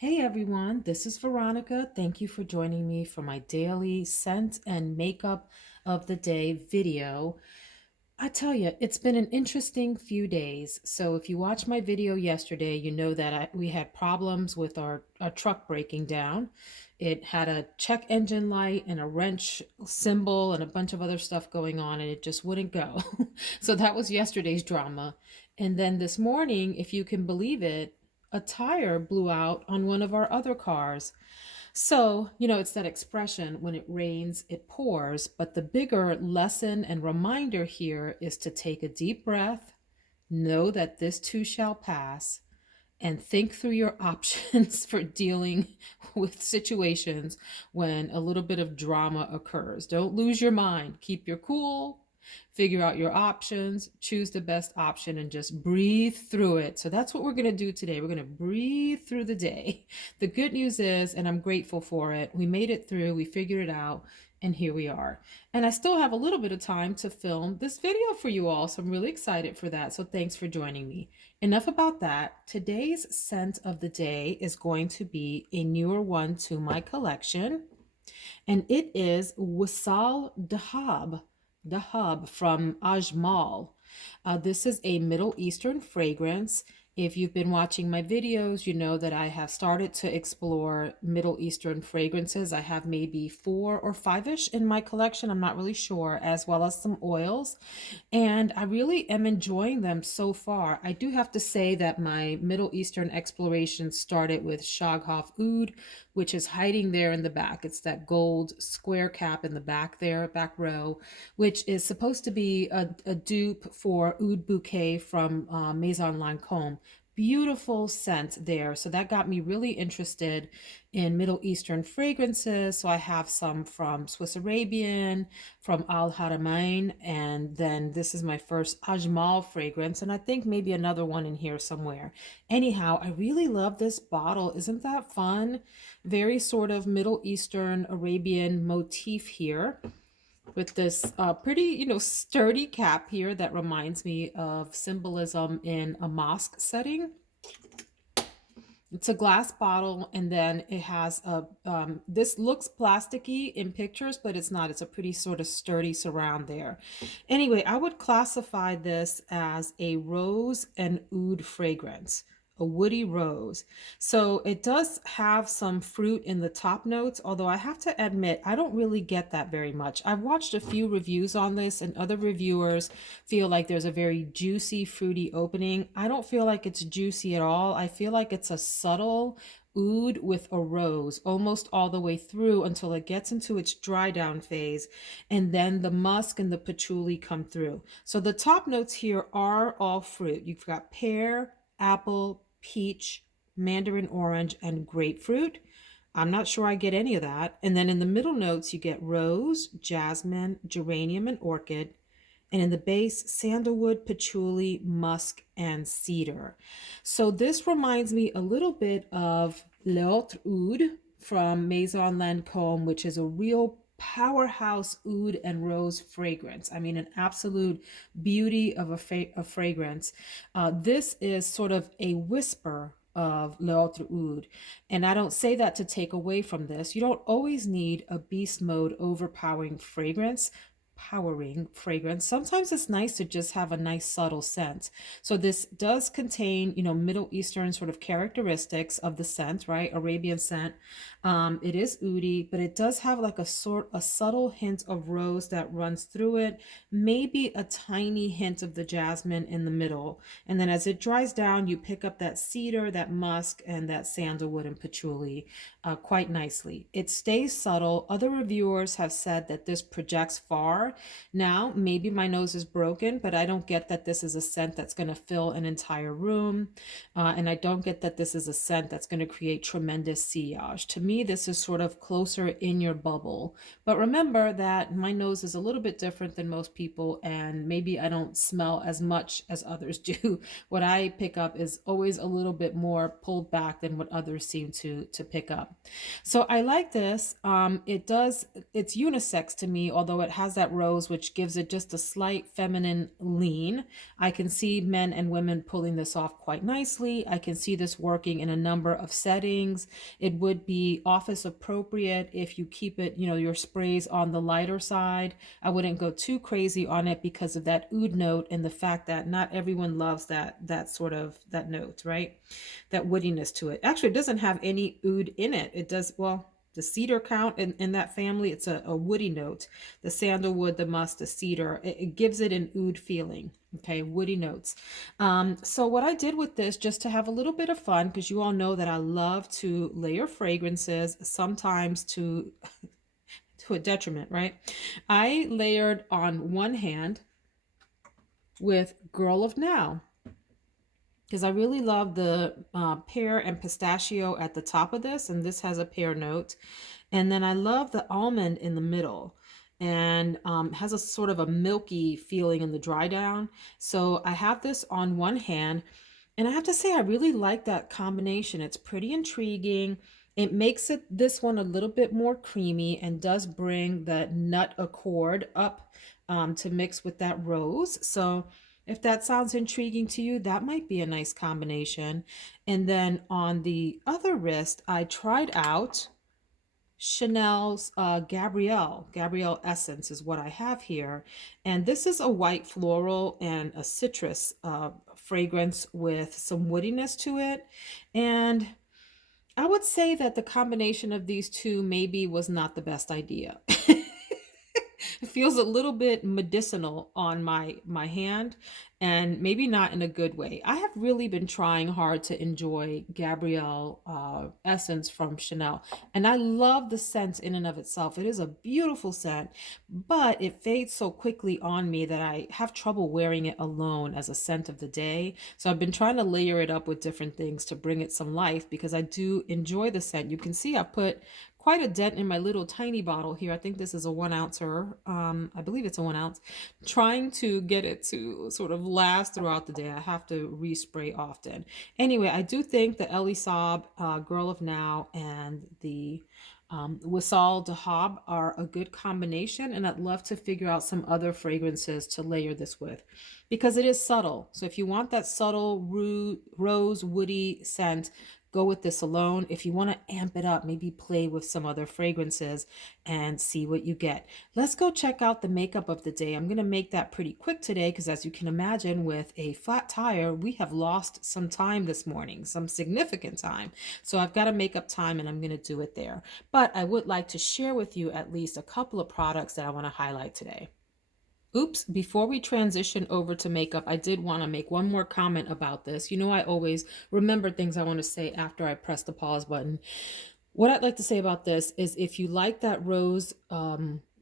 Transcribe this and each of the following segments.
Hey everyone, this is Veronica. Thank you for joining me for my daily scent and makeup of the day video. I tell you, it's been an interesting few days. So if you watched my video yesterday, you know that we had problems with our truck breaking down. It had a check engine light and a wrench symbol and a bunch of other stuff going on, and it just wouldn't go. So that was yesterday's drama. And then this morning, if you can believe it, a tire blew out on one of our other cars. So, it's that expression, when it rains, it pours. But the bigger lesson and reminder here is to take a deep breath, know that this too shall pass, and think through your options for dealing with situations when a little bit of drama occurs. Don't lose your mind. Keep your cool, figure out your options, choose the best option, and just breathe through it. So that's what we're going to do today. We're going to breathe through the day. The good news is, and I'm grateful for it, we made it through, we figured it out, and here we are. And I still have a little bit of time to film this video for you all, so I'm really excited for that. So thanks for joining me. Enough about that. Today's scent of the day is going to be a newer one to my collection, and it is Wisal Dhahab from Ajmal. This is a Middle Eastern fragrance. If you've been watching my videos, you know that I have started to explore Middle Eastern fragrances. I have maybe 4 or 5-ish in my collection. I'm not really sure, as well as some oils. And I really am enjoying them so far. I do have to say that my Middle Eastern exploration started with Shaghof Oud, which is hiding there in the back. It's that gold square cap in the back there, back row, which is supposed to be a dupe for Oud Bouquet from Maison Lancôme. Beautiful scent there. So that got me really interested in Middle Eastern fragrances. So I have some from Swiss Arabian, from Al Haramain, and then this is my first Ajmal fragrance, and I think maybe another one in here somewhere. Anyhow, I really love this bottle. Isn't that fun? Very sort of Middle Eastern Arabian motif here, with this pretty, sturdy cap here that reminds me of symbolism in a mosque setting. It's a glass bottle, and then it has this looks plasticky in pictures, but it's not. It's a pretty sort of sturdy surround there. Anyway, I would classify this as a rose and oud fragrance, a woody rose. So it does have some fruit in the top notes, although I have to admit, I don't really get that very much. I've watched a few reviews on this, and other reviewers feel like there's a very juicy, fruity opening. I don't feel like it's juicy at all. I feel like it's a subtle oud with a rose almost all the way through until it gets into its dry down phase, and then the musk and the patchouli come through. So the top notes here are all fruit. You've got pear, apple, peach, mandarin orange, and grapefruit. I'm not sure I get any of that. And then in the middle notes, you get rose, jasmine, geranium, and orchid. And in the base, sandalwood, patchouli, musk, and cedar. So this reminds me a little bit of L'Autre Oud from Maison Lancôme, which is a real powerhouse oud and rose fragrance. I mean, an absolute beauty of a fragrance. This is sort of a whisper of L'Autre Oud. And I don't say that to take away from this. You don't always need a beast mode overpowering fragrance. Sometimes it's nice to just have a nice subtle scent. So this does contain, Middle Eastern sort of characteristics of the scent, right? Arabian scent. It is oudi, but it does have like a subtle hint of rose that runs through it, maybe a tiny hint of the jasmine in the middle. And then as it dries down, you pick up that cedar, that musk, and that sandalwood and patchouli quite nicely. It stays subtle. Other reviewers have said that this projects far. Now, maybe my nose is broken, but I don't get that this is a scent that's going to fill an entire room. And I don't get that this is a scent that's going to create tremendous sillage. To me, this is sort of closer in your bubble. But remember that my nose is a little bit different than most people, and maybe I don't smell as much as others do. What I pick up is always a little bit more pulled back than what others seem to pick up. So I like this. It's unisex to me, although it has that rose, which gives it just a slight feminine lean. I can see men and women pulling this off quite nicely. I can see this working in a number of settings. It would be office appropriate if you keep it, your sprays on the lighter side. I wouldn't go too crazy on it because of that oud note and the fact that not everyone loves that sort of that note, right? That woodiness to it. Actually, it doesn't have any oud in it. It does, well, the cedar count in that family, it's a woody note. The sandalwood, the musk, the cedar, it gives it an oud feeling. Okay, woody notes. So what I did with this, just to have a little bit of fun, because you all know that I love to layer fragrances, sometimes to to a detriment, right? I layered on one hand with Girl of Now, because I really love the pear and pistachio at the top of this, and this has a pear note. And then I love the almond in the middle, and has a sort of a milky feeling in the dry down. So I have this on one hand, and I have to say I really like that combination. It's pretty intriguing. It makes it this one a little bit more creamy and does bring the nut accord up to mix with that rose. So if that sounds intriguing to you, that might be a nice combination. And then on the other wrist, I tried out Chanel's Gabrielle Essence is what I have here. And this is a white floral and a citrus fragrance with some woodiness to it. And I would say that the combination of these two maybe was not the best idea. It feels a little bit medicinal on my hand, and maybe not in a good way. I have really been trying hard to enjoy Gabrielle Essence from Chanel, and I love the scent in and of itself. It is a beautiful scent, but it fades so quickly on me that I have trouble wearing it alone as a scent of the day. So I've been trying to layer it up with different things to bring it some life, because I do enjoy the scent. You can see I put quite a dent in my little tiny bottle here. I think this is a 1 ouncer. I believe it's a 1 ounce. Trying to get it to sort of last throughout the day. I have to respray often. Anyway, I do think the Elie Saab Girl of Now and the Wisal Dhahab are a good combination, and I'd love to figure out some other fragrances to layer this with, because it is subtle. So if you want that subtle rose woody scent, go with this alone. If you want to amp it up, maybe play with some other fragrances and see what you get. Let's go check out the makeup of the day. I'm going to make that pretty quick today because, as you can imagine, with a flat tire, we have lost some time this morning, some significant time. So I've got to make up time, and I'm going to do it there. But I would like to share with you at least a couple of products that I want to highlight today. Oops, before we transition over to makeup, I did want to make one more comment about this. I always remember things I want to say after I press the pause button. What I'd like to say about this is, if you like that rose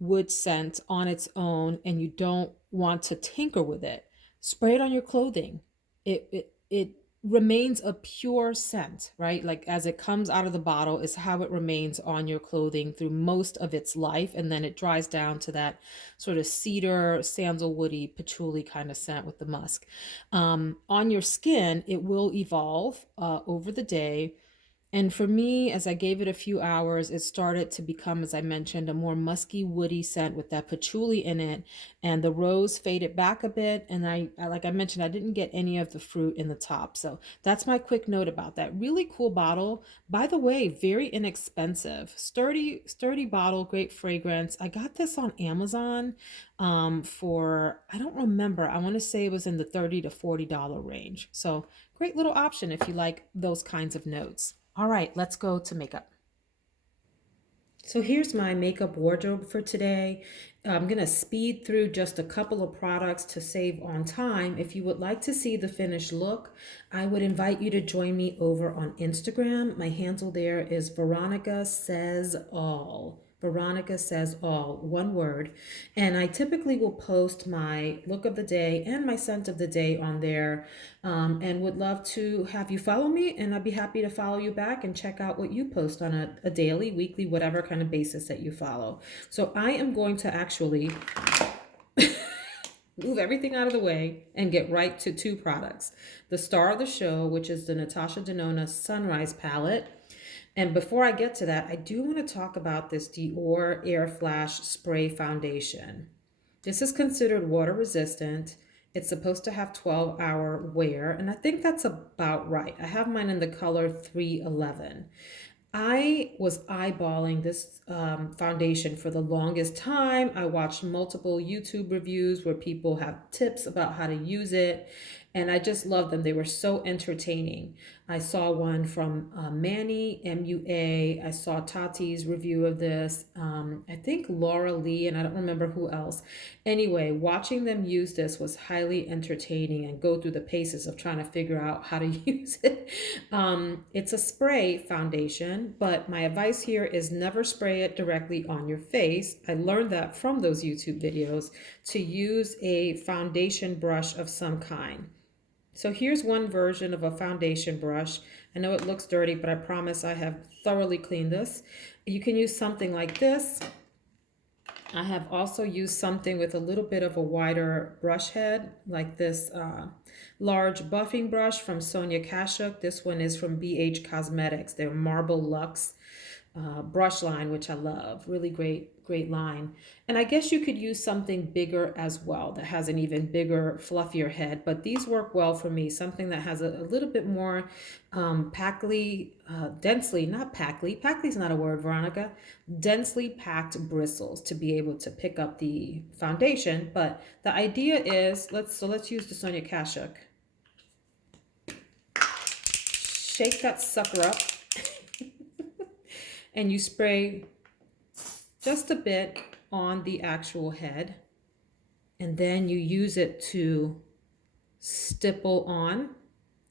wood scent on its own and you don't want to tinker with it, spray it on your clothing. It remains a pure scent, right? Like as it comes out of the bottle is how it remains on your clothing through most of its life, and then it dries down to that sort of cedar, sandalwoody, patchouli kind of scent with the musk. On your skin, it will evolve over the day. And for me, as I gave it a few hours, it started to become, as I mentioned, a more musky, woody scent with that patchouli in it. And the rose faded back a bit. And like I mentioned, I didn't get any of the fruit in the top. So that's my quick note about that. Really cool bottle. By the way, very inexpensive. Sturdy bottle, great fragrance. I got this on Amazon for, I don't remember, I want to say it was in the $30 to $40 range. So great little option if you like those kinds of notes. All right, let's go to makeup. So here's my makeup wardrobe for today. I'm going to speed through just a couple of products to save on time. If you would like to see the finished look, I would invite you to join me over on Instagram. My handle there is Veronica Says All. Veronica Says All, one word. And I typically will post my look of the day and my scent of the day on there, and would love to have you follow me, and I'd be happy to follow you back and check out what you post on a daily, weekly, whatever kind of basis that you follow. So I am going to actually move everything out of the way and get right to two products. The star of the show, which is the NATASHA DENONA Sunrise Palette. And before I get to that, I do want to talk about this DIOR Air Flash Spray Foundation. This is considered water resistant. It's supposed to have 12-hour wear, and I think that's about right. I have mine in the color 311. I was eyeballing this foundation for the longest time. I watched multiple YouTube reviews where people have tips about how to use it, and I just loved them. They were so entertaining. I saw one from Manny, MUA. I saw Tati's review of this. I think Laura Lee, and I don't remember who else. Anyway, watching them use this was highly entertaining and go through the paces of trying to figure out how to use it. It's a spray foundation, but my advice here is never spray it directly on your face. I learned that from those YouTube videos, to use a foundation brush of some kind. So here's one version of a foundation brush. I know it looks dirty, but I promise I have thoroughly cleaned this. You can use something like this. I have also used something with a little bit of a wider brush head, like this large buffing brush from Sonia Kashuk. This one is from BH Cosmetics. Their Marble Luxe brush line, which I love. Really great line. And I guess you could use something bigger as well that has an even bigger, fluffier head, but these work well for me. Something that has a little bit more densely, not packly, packly's not a word, Veronica, densely packed bristles to be able to pick up the foundation. But the idea is, let's use the Sonia Kashuk. Shake that sucker up. And you spray just a bit on the actual head, and then you use it to stipple on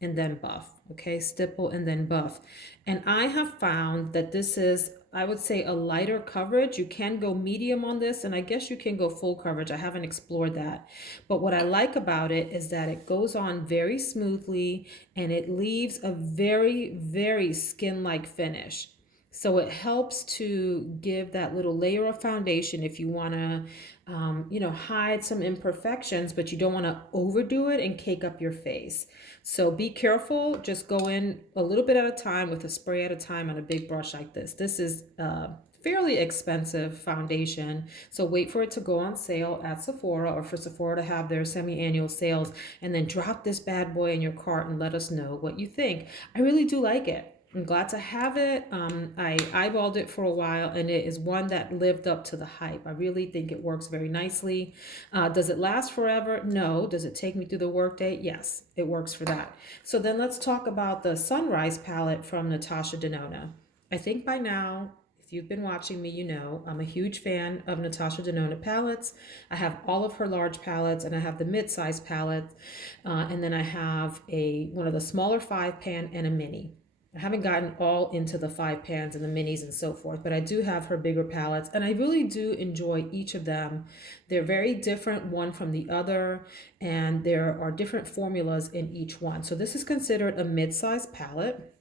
and then buff. Okay, stipple and then buff. And I have found that this is, I would say, a lighter coverage. You can go medium on this, and I guess you can go full coverage. I haven't explored that. But what I like about it is that it goes on very smoothly, and it leaves a very skin-like finish. So it helps to give that little layer of foundation if you want to, hide some imperfections, but you don't want to overdo it and cake up your face. So be careful. Just go in a little bit at a time with a spray at a time on a big brush like this. This is fairly expensive foundation. So wait for it to go on sale at Sephora, or for Sephora to have their semi-annual sales, and then drop this bad boy in your cart and let us know what you think. I really do like it. I'm glad to have it. I eyeballed it for a while, and it is one that lived up to the hype. I really think it works very nicely. Does it last forever? No. Does it take me through the workday? Yes, it works for that. So then let's talk about the Sunrise palette from NATASHA DENONA. I think by now, if you've been watching me, you know I'm a huge fan of NATASHA DENONA palettes. I have all of her large palettes, and I have the mid-size palette, and then I have one of the smaller 5-pan and a mini. I haven't gotten all into the 5-pans and the minis and so forth, but I do have her bigger palettes, and I really do enjoy each of them. They're very different one from the other, and there are different formulas in each one. So this is considered a mid-size palette,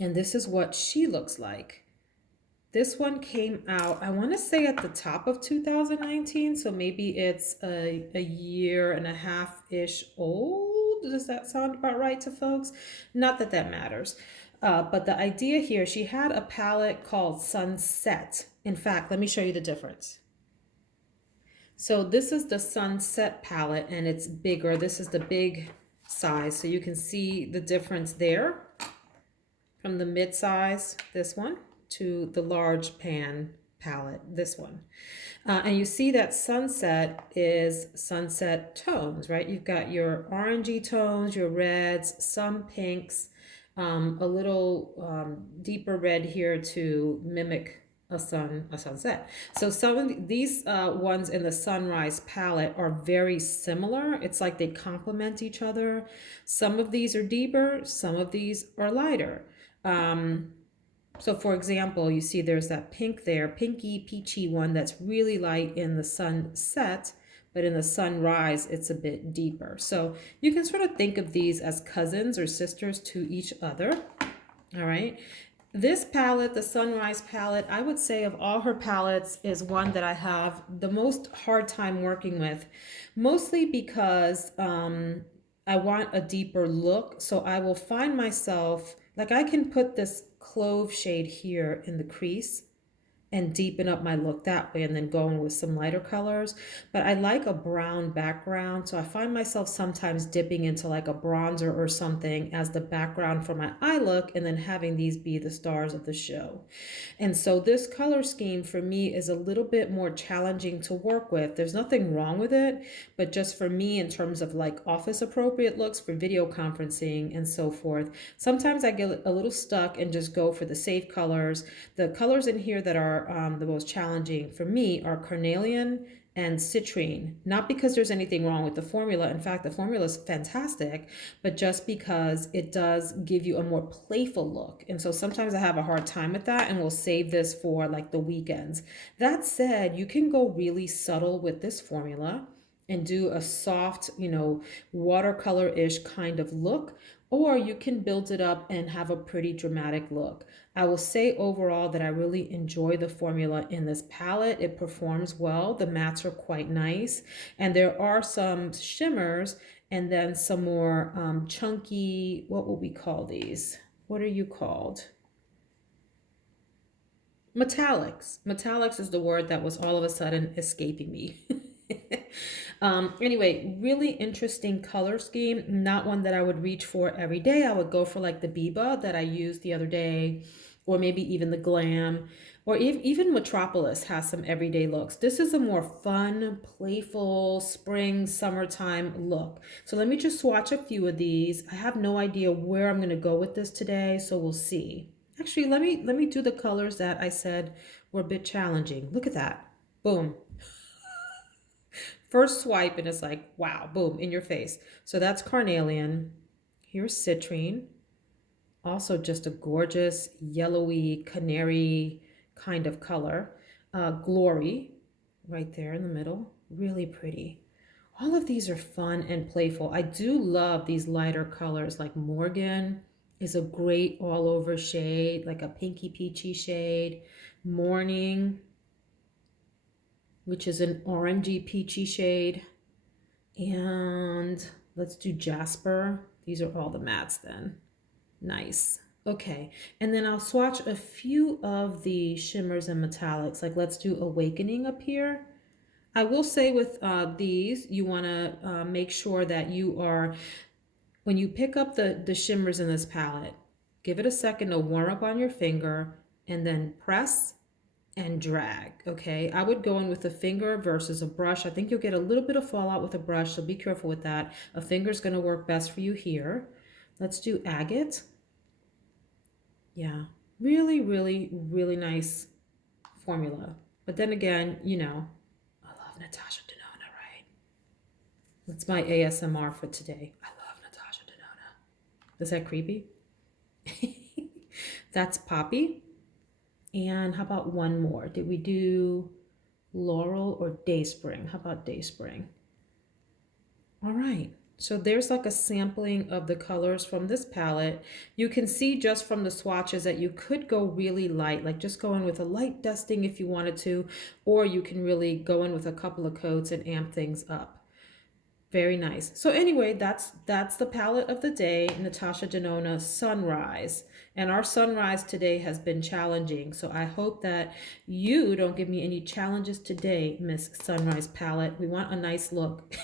and this is what she looks like. This one came out, I want to say, at the top of 2019, so maybe it's a year and a half-ish old. Does that sound about right to folks? Not that that matters. But the idea here, she had a palette called Sunset. In fact, let me show you the difference. So this is the Sunset palette, and it's bigger. This is the big size. So you can see the difference there from the mid-size, this one, to the large pan palette, this one. And you see that Sunset is sunset tones, right? You've got your orangey tones, your reds, some pinks, a little deeper red here to mimic a sunset. So some of these ones in the Sunrise palette are very similar. It's like they complement each other. Some of these are deeper, some of these are lighter. So for example, you see there's that pink there, pinky peachy one that's really light in the Sunset, but in the Sunrise, it's a bit deeper. So you can sort of think of these as cousins or sisters to each other. All right. This palette, the Sunrise palette, I would say of all her palettes is one that I have the most hard time working with, mostly because I want a deeper look. So I will find myself, like, I can put this clove shade here in the crease, and deepen up my look that way and then going with some lighter colors. But I like a brown background, so I find myself sometimes dipping into like a bronzer or something as the background for my eye look and then having these be the stars of the show. And so this color scheme for me is a little bit more challenging to work with. There's nothing wrong with it, but just for me in terms of like office appropriate looks for video conferencing and so forth, sometimes I get a little stuck and just go for the safe colors. The colors in here that are the most challenging for me are carnelian and citrine, not because there's anything wrong with the formula. In fact, the formula is fantastic, but just because it does give you a more playful look. And so sometimes I have a hard time with that, and we'll save this for like the weekends. That said, you can go really subtle with this formula and do a soft, watercolor-ish kind of look, or you can build it up and have a pretty dramatic look. I will say overall that I really enjoy the formula in this palette. It performs well. The mattes are quite nice. And there are some shimmers and then some more chunky, what will we call these? What are you called? Metallics. Metallics is the word that was all of a sudden escaping me. Anyway, really interesting color scheme. Not one that I would reach for every day. I would go for like the Biba that I used the other day, or maybe even the Glam, or even Metropolis has some everyday looks. This is a more fun, playful, spring, summertime look. So let me just swatch a few of these. I have no idea where I'm going to go with this today, so we'll see. Actually, let me do the colors that I said were a bit challenging. Look at that. Boom. First swipe and it's like, wow, boom, in your face. So that's carnelian. Here's citrine. Also just a gorgeous yellowy canary kind of color. Glory, right there in the middle. Really pretty. All of these are fun and playful. I do love these lighter colors, like Morgan is a great all over shade, like a pinky peachy shade. Morning, which is an orangey peachy shade. And let's do Jasper. These are all the mattes then. Nice. Okay, and then I'll swatch a few of the shimmers and metallics. Like let's do Awakening up here. I will say with these, you want to make sure that you are, when you pick up the shimmers in this palette, give it a second to warm up on your finger and then press and drag. Okay, I would go in with a finger versus a brush. I think you'll get a little bit of fallout with a brush, so be careful with that. A finger is going to work best for you here. Let's do Agate. Yeah, really, really, really nice formula. But then again, I love Natasha Denona, right? That's my ASMR for today. I love Natasha Denona. Is that creepy? That's Poppy. And how about one more? Did we do Laurel or Dayspring? How about Dayspring? All right. So there's like a sampling of the colors from this palette. You can see just from the swatches that you could go really light, like just go in with a light dusting if you wanted to, or you can really go in with a couple of coats and amp things up. Very nice. So anyway, that's the palette of the day, Natasha Denona Sunrise. And our sunrise today has been challenging. So I hope that you don't give me any challenges today, Miss Sunrise palette. We want a nice look.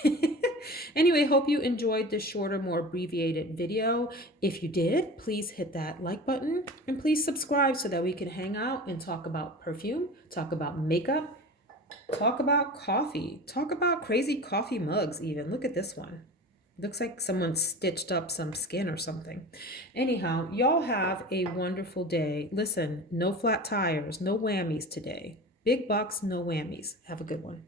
Anyway, hope you enjoyed this shorter, more abbreviated video. If you did, please hit that like button and please subscribe so that we can hang out and talk about perfume, talk about makeup, talk about coffee, talk about crazy coffee mugs even. Look at this one. Looks like someone stitched up some skin or something. Anyhow, y'all have a wonderful day. Listen, no flat tires, no whammies today. Big bucks, no whammies. Have a good one.